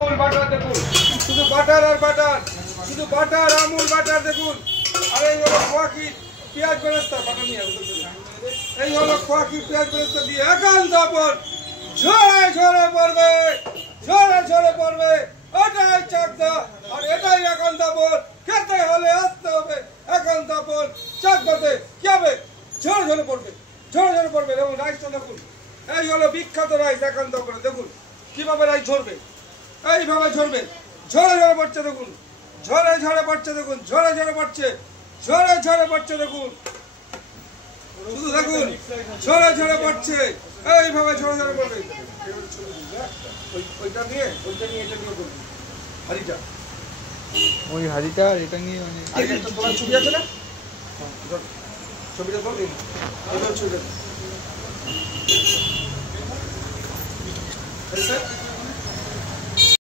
Butter দেখুন, শুধু butter আর butter, শুধু বাটার আমুল বাটার দেখুন। আর এই হলো খোয়াকি পেঁয়াজ বেরেস্তা, বাটার নিয়ে এই হলো খোয়াকি পেঁয়াজ বেরেস্তা দিয়ে একান্ত আপন ঝরে ঝরে পড়বে, ঝরে ঝরে পড়বে। ওটাই চাকদা আর এটাই একান্ত আপন। খেতে হলে আসতে হবে একান্ত আপন। চাকদাতে কি হবে? ঝরে ঝরে পড়বে, ঝরে ঝরে পড়বে। দেখুন রাইসটা দেখুন, এই হলো বিখ্যাত রাইস একান্ত আপন। দেখুন কিভাবে রাইস ঝরবে, এইভাবে ঝরবে, ঝরে ঝরে পড়ছে দেখুন, ঝরে ঝরে পড়ছে দেখুন, ঝরে ঝরে পড়ছে, ঝরে ঝরে পড়ছে দেখুন, শুধু দেখুন ঝরে ঝরে পড়ছে, এইভাবে ঝরে ঝরে পড়বে। ওইটা নিয়ে এটা নিয়ে করবি হাড়িটা, ওই হাড়িটা আর এটা নিয়ে মানে তোমার ছবি আছে না? ছবিটা ধর, ছবিটা